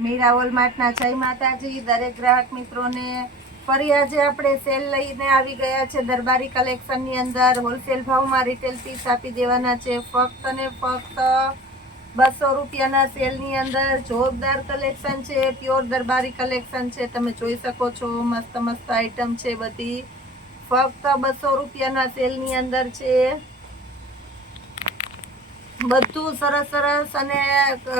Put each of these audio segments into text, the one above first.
મીરા વોલમાર્ટના જય માતાજી દરેક ગ્રાહક મિત્રોને ફરી આજે આપણે સેલ લઈને આવી ગયા છે દરબારી કલેક્શનની અંદર હોલસેલ ભાવમાં રિટેલ પીસ આપી દેવાના છે ફક્ત અને ફક્ત 200 રૂપિયાના સેલની અંદર જોરદાર કલેક્શન છે પ્યોર દરબારી કલેક્શન છે તમે જોઈ શકો છો મસ્ત મસ્ત આઈટમ છે બધી ફક્ત 200 રૂપિયાના સેલની અંદર છે બધું સરસ સરસ અને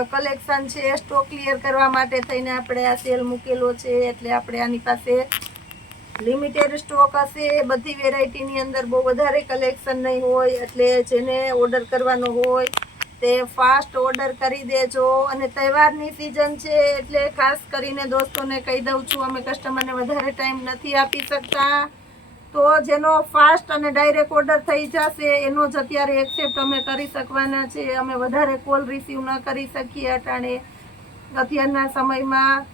કલેક્શન છે સ્ટોક ક્લિયર કરવા માટે થઈને આપણે આ સેલ મૂકેલો છે એટલે આપણે આની પાસે લિમિટેડ સ્ટોક હશે બધી વેરાયટીની અંદર બહુ વધારે કલેક્શન નહીં હોય એટલે જેને ઓર્ડર કરવાનો હોય તે ફાસ્ટ ઓર્ડર કરી દેજો અને તહેવારની સિઝન છે એટલે ખાસ કરીને દોસ્તોને કહી દઉં છું અમે કસ્ટમરને વધારે ટાઈમ નથી આપી શકતા તો જેનો ફાસ્ટ અને ડાયરેક્ટ ઓર્ડર થઈ જશે એનો જ અત્યારે એક્સેપ્ટ અમે કરી શકવાના છે અમે વધારે કોલ રિસીવ ન કરી શકીએ અટાણે અત્યારના સમયમાં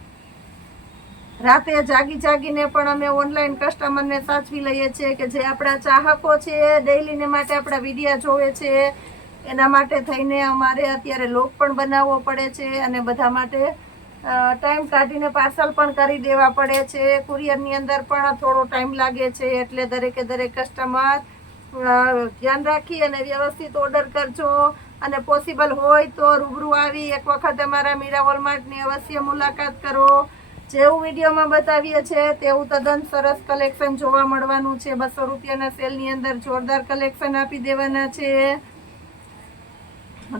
રાતે જાગીને પણ અમે ઓનલાઈન કસ્ટમરને સાચવી લઈએ છીએ કે જે આપણા ચાહકો છે ડેઈલીને માટે આપણા વિડીયો જોવે છે એના માટે થઈને અમારે અત્યારે લોગ પણ બનાવવો પડે છે અને બધા માટે ટાઈમ કાઢીને પાર્સલ પણ કરી દેવા પડે છે કુરિયરની અંદર પણ થોડો ટાઈમ લાગે છે એટલે દરેકે દરેક કસ્ટમર ધ્યાન રાખી અને વ્યવસ્થિત ઓર્ડર કરજો અને પોસિબલ હોય તો રૂબરૂ આવી એક વખત અમારા મીરા વોલમાર્ટની અવશ્ય મુલાકાત કરો જેવું વિડીયોમાં બતાવીએ છીએ તેવું તદ્દન સરસ કલેક્શન જોવા મળવાનું છે 200 રૂપિયાના સેલની અંદર જોરદાર કલેક્શન આપી દેવાના છે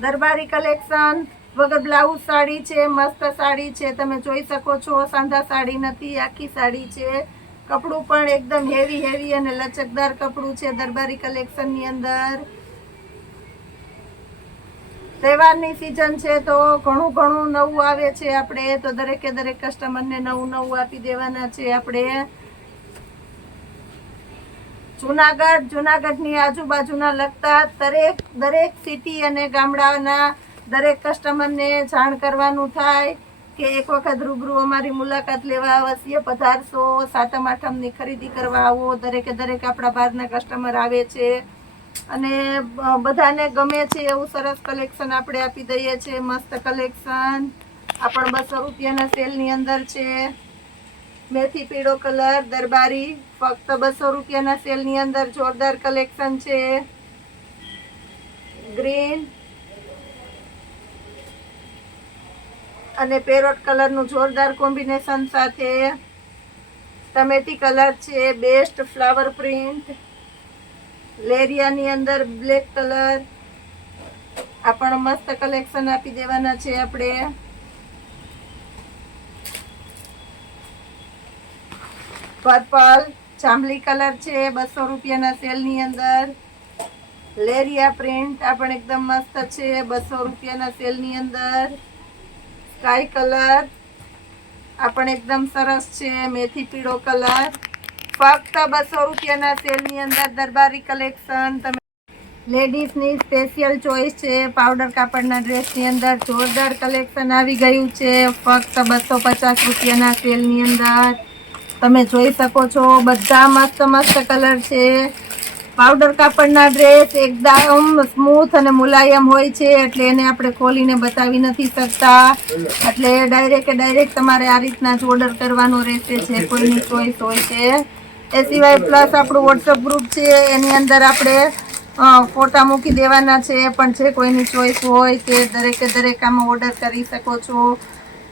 દરબારી કલેક્શન વગર બ્લાઉઝ સાડી છે મસ્ત સાડી છે તમે જોઈ શકો છો સાંધા સાડી નથી આખી સાડી છે કપડું પણ એકદમ હેવી અને લચકદાર કપડું છે દરબારી કલેક્શનની અંદર તહેવારની સિઝન છે તો ઘણું નવું આવે છે આપણે તો દરેકે દરેક કસ્ટમરને નવું આપી દેવાના છે આપણે જુનાગઢની આજુબાજુના લગતા દરેક સિટી અને ગામડાના દરેક કસ્ટમરને જાણ કરવાનું થાય કે એક વખત રૂબરૂ અમારી મુલાકાત લેવા અવશ્ય પધારશો સાતમ આઠમની ખરીદી કરવા આવો દરેકે દરેક આપણા બહારના કસ્ટમર આવે છે અને બધાને ગમે છે એવું સરસ કલેક્શન આપણે આપી દઈએ છીએ મસ્ત કલેક્શન આ પણ 200 રૂપિયાના સેલની અંદર છે મેથી પીળો કલર દરબારી ફક્ત 200 રૂપિયાના સેલની અંદર જોરદાર કલેક્શન છે ગ્રીન અને પેરોટ કલરનું જોરદાર કોમ્બિનેશન સાથે ટમેટી કલર છે બેસ્ટ ફ્લાવર પ્રિન્ટ લેરિયાની અંદર બ્લેક કલર આ પણ મસ્ત કલેક્શન આપી દેવાના છે આપણે પર્પલ જાંબલી કલર છે 200 રૂપિયાના સેલની અંદર લેરિયા પ્રિન્ટ આ પણ એકદમ મસ્ત છે 200 રૂપિયાના સેલની અંદર સ્કાય કલર આ પણ એકદમ સરસ છે મેથી પીળો કલર ફક્ત 200 રૂપિયાના સેલની અંદર દરબારી કલેક્શન તમે લેડીઝની સ્પેશિયલ ચોઈસ છે પાવડર કાપડના ડ્રેસની અંદર જોરદાર કલેક્શન આવી ગયું છે ફક્ત 250 રૂપિયાના સેલની અંદર તમે જોઈ શકો છો બધા મસ્ત કલર છે પાવડર કાપડના ડ્રેસ એકદમ સ્મૂથ અને મુલાયમ હોય છે એટલે એને આપણે ખોલીને બતાવી નથી શકતા એટલે ડાયરેક્ટ તમારે આ રીતના જ ઓર્ડર કરવાનો રહેશે છે કોઈની ચોઈસ હોય છે એ સિવાય પ્લસ આપણું વોટ્સઅપ ગ્રુપ છે એની અંદર આપણે ફોટા મૂકી દેવાના છે પણ જે કોઈની ચોઈસ હોય તે દરેકે દરેક આમાં ઓર્ડર કરી શકો છો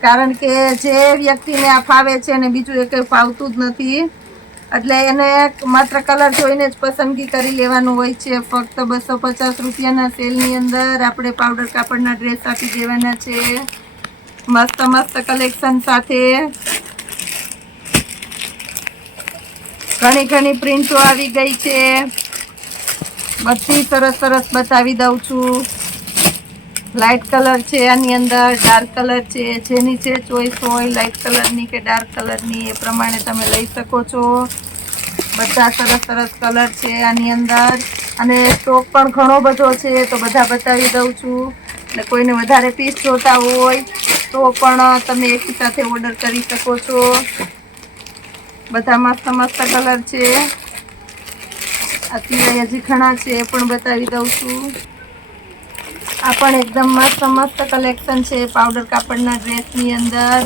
કારણ કે જે વ્યક્તિને આ ફાવે છે અને બીજું એ કંઈ ફાવતું જ નથી એટલે એને માત્ર કલર જોઈને જ પસંદગી કરી લેવાનું હોય છે ફક્ત 250 રૂપિયાના સેલની અંદર આપણે પાવડર કાપડના ડ્રેસ આપી દેવાના છે મસ્ત કલેક્શન સાથે ઘણી પ્રિન્ટો આવી ગઈ છે બધી સરસ બતાવી દઉં છું લાઇટ કલર છે આની અંદર ડાર્ક કલર છે જેની જે ચોઈસ હોય લાઇટ કલરની કે ડાર્ક કલરની એ પ્રમાણે તમે લઈ શકો છો બધા સરસ કલર છે આની અંદર અને સ્ટોક પણ ઘણો બધો છે તો બધા બતાવી દઉં છું એટલે કોઈને વધારે પીસ જોતા હોય તો પણ તમે એકી સાથે ઓર્ડર કરી શકો છો બધા મસ્ત કલર છે આ સિવાય હજી ઘણા છે એ પણ બતાવી દઉં છું આ પણ એકદમ મસ્ત મસ્ત કલેક્શન છે પાવડર કાપડના ડ્રેસની અંદર.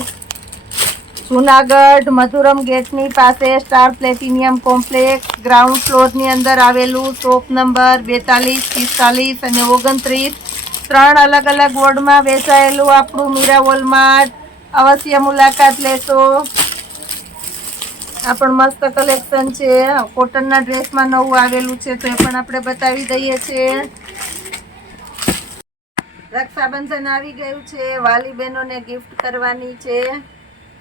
જુનાગઢ મધુરમ ગેટની પાસે સ્ટાર પ્લેટિનિયમ કોમ્પ્લેક્સ ગ્રાઉન્ડ ફ્લોરની અંદર આવેલું શોપ નંબર 42, 45 અને 29 3 અલગ અલગ વોર્ડમાં વેચાયેલું આપણું મીરા વોલમાર્ટ. અવશ્ય મુલાકાત લેશો. આ પણ મસ્ત કલેક્શન છે. કોટનના ડ્રેસમાં નવું આવેલું છે તો એ પણ આપણે બતાવી દઈએ છીએ. રક્ષાબંધન આવી ગયું છે. વાલી બહેનોને ગિફ્ટ કરવાની છે.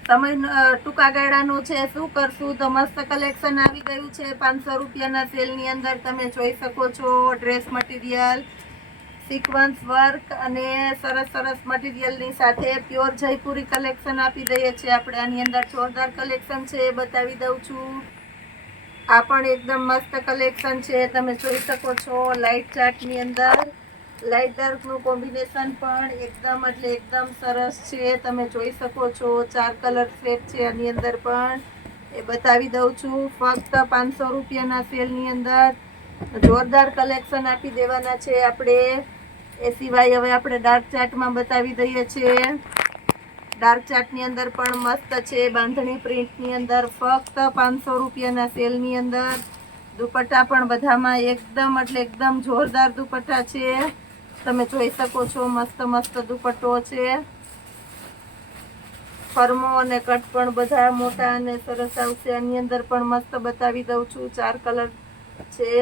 સમય ટૂંકા ગાળાનું છે. શું કરશું તો મસ્ત કલેક્શન આવી ગયું છે. 500 રૂપિયાના સેલની અંદર તમે જોઈ શકો છો. ડ્રેસ મટીરિયલ સિક્વન્સ વર્ક અને સરસ સરસ મટીરિયલની સાથે પ્યોર જયપુરી કલેક્શન આપી દઈએ છીએ આપણે. આની અંદર જોરદાર કલેક્શન છે એ બતાવી દઉં છું. આ પણ એકદમ મસ્ત કલેક્શન છે. તમે જોઈ શકો છો. લાઇટ ચાર્ટની અંદર લાઇટ ડાર્કનું કોમ્બિનેશન પણ એકદમ એટલે એકદમ સરસ છે. તમે જોઈ શકો છો. 4 કલર સેટ છે આની અંદર પણ એ બતાવી દઉં છું. ફક્ત 500 રૂપિયાના સેલની અંદર જોરદાર કલેક્શન આપી દેવાના છે આપણે. એ સિવાય હવે આપણે ડાર્ક ચાર્ટમાં બતાવી દઈએ છીએ. ડાર્ક ચાર્ટની અંદર પણ મસ્ત છે. બાંધણી પ્રિન્ટની અંદર ફક્ત 500 રૂપિયાના સેલની અંદર. દુપટ્ટા પણ બધામાં એકદમ એટલે એકદમ જોરદાર દુપટ્ટા છે. તમે જોઈ શકો છો. મસ્ત મસ્ત દુપટ્ટો છે. ફરમો અને કટ પણ બધા મોટા અને સરસ આવશે. આની અંદર પણ મસ્ત બતાવી દઉં છું. 4 કલર છે.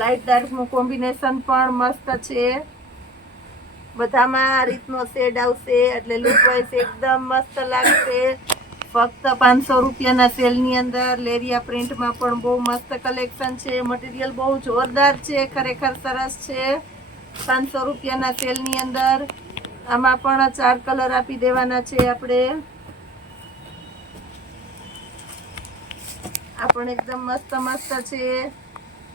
લાઇટ ડાર્કનું કોમ્બિનેશન પણ મસ્ત છે. બધામાં આ રીતનો શેડ આવશે એટલે લુક વાઇઝ એકદમ મસ્ત લાગશે. ફક્ત 500 રૂપિયાના સેલની અંદર. લેરિયા પ્રિન્ટમાં પણ બહુ મસ્ત કલેક્શન છે. મટીરિયલ બહુ જોરદાર છે. ખરેખર સરસ છે. 500 રૂપિયાના સેલની અંદર આમાં પણ 4 કલર આપી દેવાના છે આપણે. આ પણ એકદમ મસ્ત મસ્ત છે.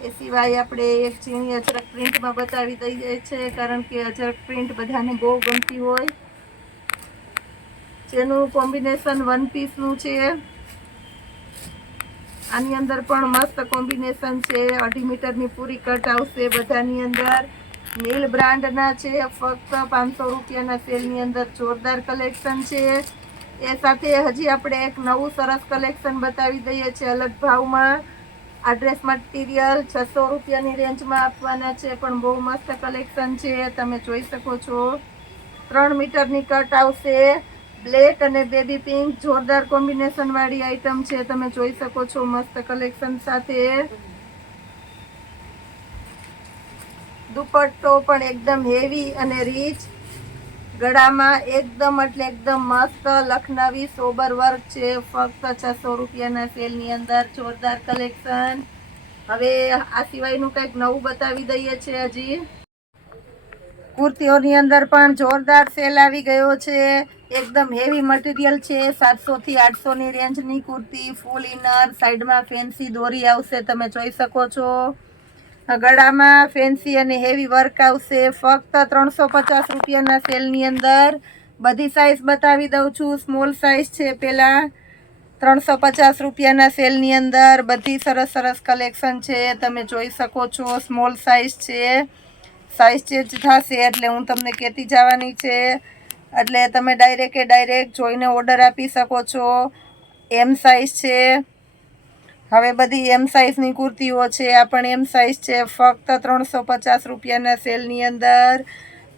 એ સિવાય આપણે એક ઝીણી અજરક પ્રિન્ટમાં બતાવી દઈએ છીએ કારણ કે અજરક પ્રિન્ટ બધાને બહુ ગમતી હોય. જેનું કોમ્બિનેશન 1 પીસનું છે. આની અંદર પણ મસ્ત કોમ્બિનેશન છે. 2.5 મીટરની પૂરી કટ આવશે બધાની અંદર. નીલ બ્રાન્ડના છે. ફક્ત 500 રૂપિયાના સેલની અંદર જોરદાર કલેક્શન છે. એ સાથે હજી આપણે એક નવું સરસ કલેક્શન બતાવી દઈએ છીએ અલગ ભાવમાં. આ ડ્રેસ મટીરિયલ 600 રૂપિયાની રેન્જમાં આપવાના છે પણ બહુ મસ્ત કલેક્શન છે. તમે જોઈ શકો છો. 3 મીટરની કટ આવશે. બ્લેક અને બેબી પિંક જોરદાર કોમ્બિનેશન વાળી આઈટમ છે. તમે જોઈ શકો છો. મસ્ત કલેક્શન સાથે દુપટ્ટો પણ એકદમ હેવી અને રીચ. ગળામાં એકદમ એટલે એકદમ મસ્ત લખનવી સોબર વર્ક છે. ફક્ત 600 રૂપિયાના સેલની અંદર જોરદાર કલેક્શન. હવે આ સિવાયનું કંઈક નવું બતાવી દઈએ છીએ હજી. કુર્તીઓની અંદર પણ જોરદાર સેલ આવી ગયો છે. એકદમ હેવી મટીરિયલ છે. 700 થી 800 ની રેન્જની કુર્તી. ફૂલ ઇનર. સાઈડમાં ફેન્સી દોરી આવશે. તમે જોઈ શકો છો. ગળામાં ફેન્સી અને હેવી વર્ક આવશે. ફક્ત 350 રૂપિયાના સેલની અંદર. બધી સાઇઝ બતાવી દઉં છું. સ્મોલ સાઇઝ છે પેલા 350 રૂપિયાના સેલની અંદર. બધી સરસ સરસ કલેક્શન છે. તમે જોઈ શકો છો. સ્મોલ સાઇઝ છે. સાઇઝ ચેન્જ થશે એટલે હું તમને કહેતી જવાની છે. એટલે તમે ડાયરેક્ટ જોઈને ઓર્ડર આપી શકો છો. એમ સાઇઝ છે. હવે બધી એમ સાઇઝની કુર્તીઓ છે. આ પણ એમ સાઇઝ છે. ફક્ત 350 રૂપિયાના સેલની અંદર.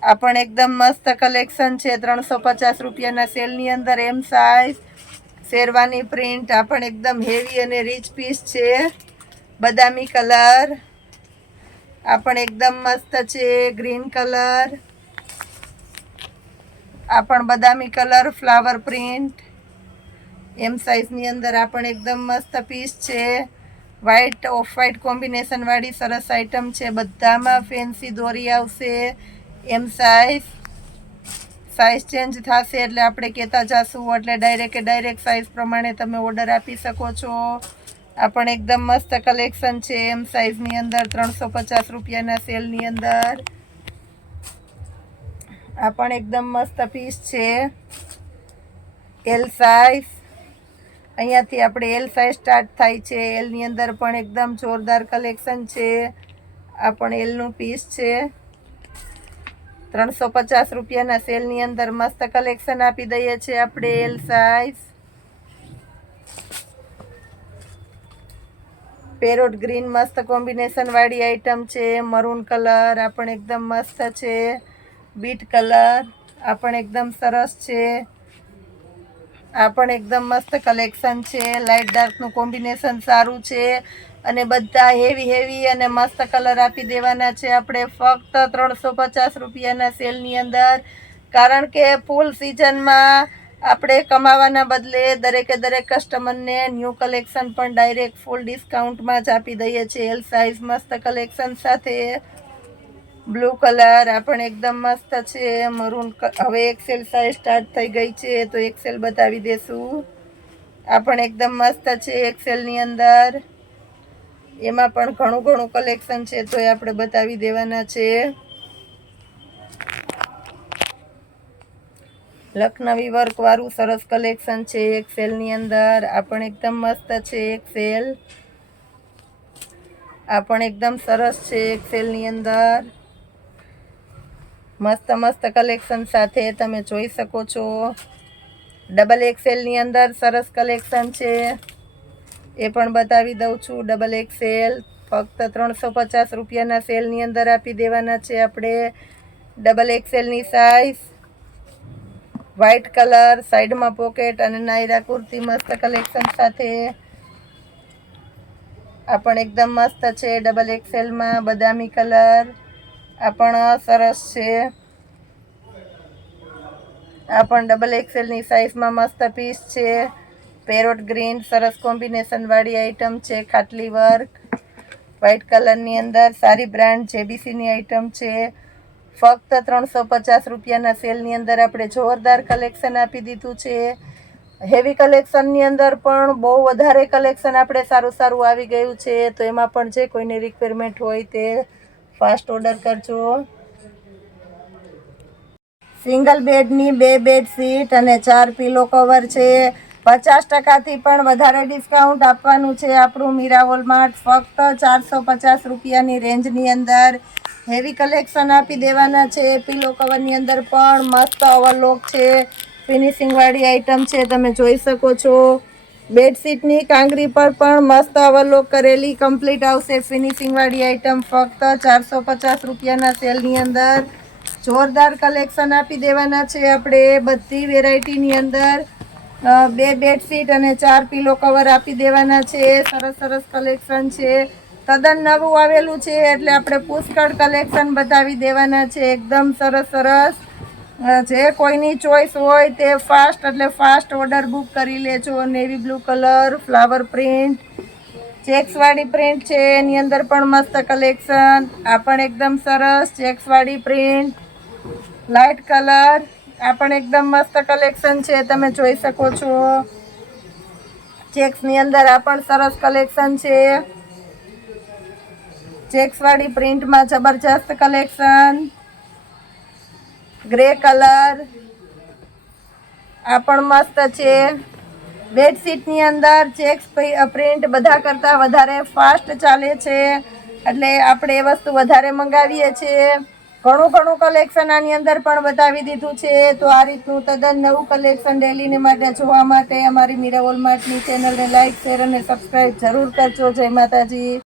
આ પણ એકદમ મસ્ત કલેક્શન છે. 350 રૂપિયાના સેલની અંદર એમ સાઇઝ. શેરવાની પ્રિન્ટ. આ પણ એકદમ હેવી અને રીચ પીસ છે. બદામી કલર. આ પણ એકદમ મસ્ત છે. Green colour. આ પણ બદામી કલર ફ્લાવર પ્રિન્ટ એમ સાઇઝની અંદર. આ પણ એકદમ મસ્ત પીસ છે. વ્હાઈટ ઓફ વ્હાઈટ કોમ્બિનેશન વાળી સરસ આઈટમ છે. બધામાં ફેન્સી દોરી આવશે. એમ સાઇઝ. સાઇઝ ચેન્જ થશે એટલે આપણે કહેતા જશું એટલે ડાયરેક્ટ સાઇઝ પ્રમાણે તમે ઓર્ડર આપી શકો છો. આ પણ એકદમ મસ્ત કલેક્શન છે. એમ સાઇઝની અંદર 350 રૂપિયાના સેલની અંદર. આ પણ એકદમ મસ્ત પીસ છે. L size. અહીંયાથી આપણે એલ સાઇઝ સ્ટાર્ટ થાય છે. એલની અંદર પણ એકદમ જોરદાર કલેક્શન છે. આ પણ એલનું પીસ છે. 350 રૂપિયાના સેલની અંદર મસ્ત કલેક્શન આપી દઈએ છીએ આપણે. એલ સાઇઝ પેરોટ ગ્રીન મસ્ત કોમ્બિનેશન વાળી આઈટમ છે. મરૂન કલર આ પણ એકદમ મસ્ત છે. બીટ કલર આ પણ એકદમ સરસ છે. આ પણ એકદમ મસ્ત કલેક્શન છે. લાઇટ ડાર્કનું કોમ્બિનેશન સારું છે અને બધા હેવી અને મસ્ત કલર આપી દેવાના છે આપણે ફક્ત 350 રૂપિયાના સેલની અંદર. કારણ કે ફૂલ સિઝનમાં આપણે કમાવાના બદલે દરેકે દરેક કસ્ટમરને ન્યૂ કલેક્શન પણ ડાયરેક્ટ ફૂલ ડિસ્કાઉન્ટમાં જ આપી દઈએ છીએ. એલ સાઇઝ મસ્ત કલેક્શન સાથે. બ્લુ કલર આ પણ એકદમ મસ્ત છે. મરૂન હવે એક્સેલ સાઇઝ સ્ટાર્ટ થઈ ગઈ છે તો એક્સેલ બતાવી દેશું. આ પણ એકદમ મસ્ત છે એક્સેલની અંદર. એમાં પણ ઘણું કલેક્શન છે તો એ આપણે બતાવી દેવાના છે. લખનવી વર્ક વાળું સરસ કલેક્શન છે એક્સેલની અંદર. આ પણ એકદમ મસ્ત છે એક્સેલ. આ પણ એકદમ સરસ છે એક્સેલની અંદર. મસ્ત કલેક્શન સાથે તમે જોઈ શકો છો. ડબલ એક્સેલની અંદર સરસ કલેક્શન છે એ પણ બતાવી દઉં છું. ડબલ એક્સેલ ફક્ત 350 રૂપિયાના સેલની અંદર આપી દેવાના છે આપણે. ડબલ એક્સેલની સાઇઝ વ્હાઇટ કલર સાઈડમાં પોકેટ અને નાયરા કુર્તી મસ્ત કલેક્શન સાથે. આ પણ એકદમ મસ્ત છે ડબલ એક્સેલમાં. બદામી કલર આ પણ સરસ છે. આ પણ ડબલ એક્સેલની સાઇઝમાં મસ્ત પીસ છે. પેરોટ ગ્રીન સરસ કોમ્બિનેશન વાળી આઈટમ છે. ખાટલી વર્ક વ્હાઇટ કલરની અંદર સારી બ્રાન્ડ જેબીસીની આઈટમ છે. ફક્ત 350 રૂપિયાના સેલની અંદર આપણે જોરદાર કલેક્શન આપી દીધું છે. હેવી કલેક્શનની અંદર પણ બહુ વધારે કલેક્શન આપણે સારું આવી ગયું છે. તો એમાં પણ જે કોઈને રિક્વાયરમેન્ટ હોય તે ફાસ્ટ ઓર્ડર કરજો. સિંગલ બેડની 2 બેડશીટ અને 4 પીલો કવર છે. 50% પણ વધારે ડિસ્કાઉન્ટ આપવાનું છે આપણું મીરાવોલ માર્ટ. ફક્ત 450 રૂપિયાની રેન્જની અંદર હેવી કલેક્શન આપી દેવાના છે. પીલો કવરની અંદર પણ મસ્ત ઓવરલોક છે. ફિનિશિંગ વાળી આઈટમ છે તમે જોઈ શકો છો. બેડશીટની કાંગરી પર પણ મસ્ત ઓવરલોક કરેલી કમ્પ્લીટ આવશે ફિનિશિંગ વાળી આઈટમ. ફક્ત 450 રૂપિયાના સેલની અંદર જોરદાર કલેક્શન આપી દેવાના છે આપણે. બધી વેરાયટીની અંદર 2 બેડશીટ અને 4 પીલો કવર આપી દેવાના છે. સરસ કલેક્શન છે. તદ્દન નવું આવેલું છે એટલે આપણે પુષ્કળ કલેક્શન બતાવી દેવાના છે. એકદમ સરસ. જે કોઈની ચોઈસ હોય તે ફાસ્ટ ઓર્ડર બુક કરી લેજો. Navy blue colour flower print checks વાળી પ્રિન્ટ છે એની અંદર પણ મસ્ત કલેક્શન. આ પણ એકદમ સરસ ચેક્સ વાળી પ્રિન્ટ. લાઇટ કલર આ પણ એકદમ મસ્ત કલેક્શન છે તમે જોઈ શકો છો. ચેક્સની અંદર આ પણ સરસ કલેક્શન છે. ચેક્સ વાળી પ્રિન્ટમાં જબરજસ્ત કલેક્શન. ગ્રે કલર આ પણ મસ્ત છે. બેડશીટની અંદર ચેક્સ પ્રિન્ટ બધા કરતાં વધારે ફાસ્ટ ચાલે છે એટલે આપણે એ વસ્તુ વધારે મંગાવીએ છીએ. ઘણું કલેક્શન આની અંદર પણ બતાવી દીધું છે. તો આ રીતનું તદ્દન નવું કલેક્શન ડેલીને માટે જોવા માટે અમારી મીરાવોલ માર્ટની ચેનલને લાઇક શેર અને સબસ્ક્રાઈબ જરૂર કરજો. જય માતાજી.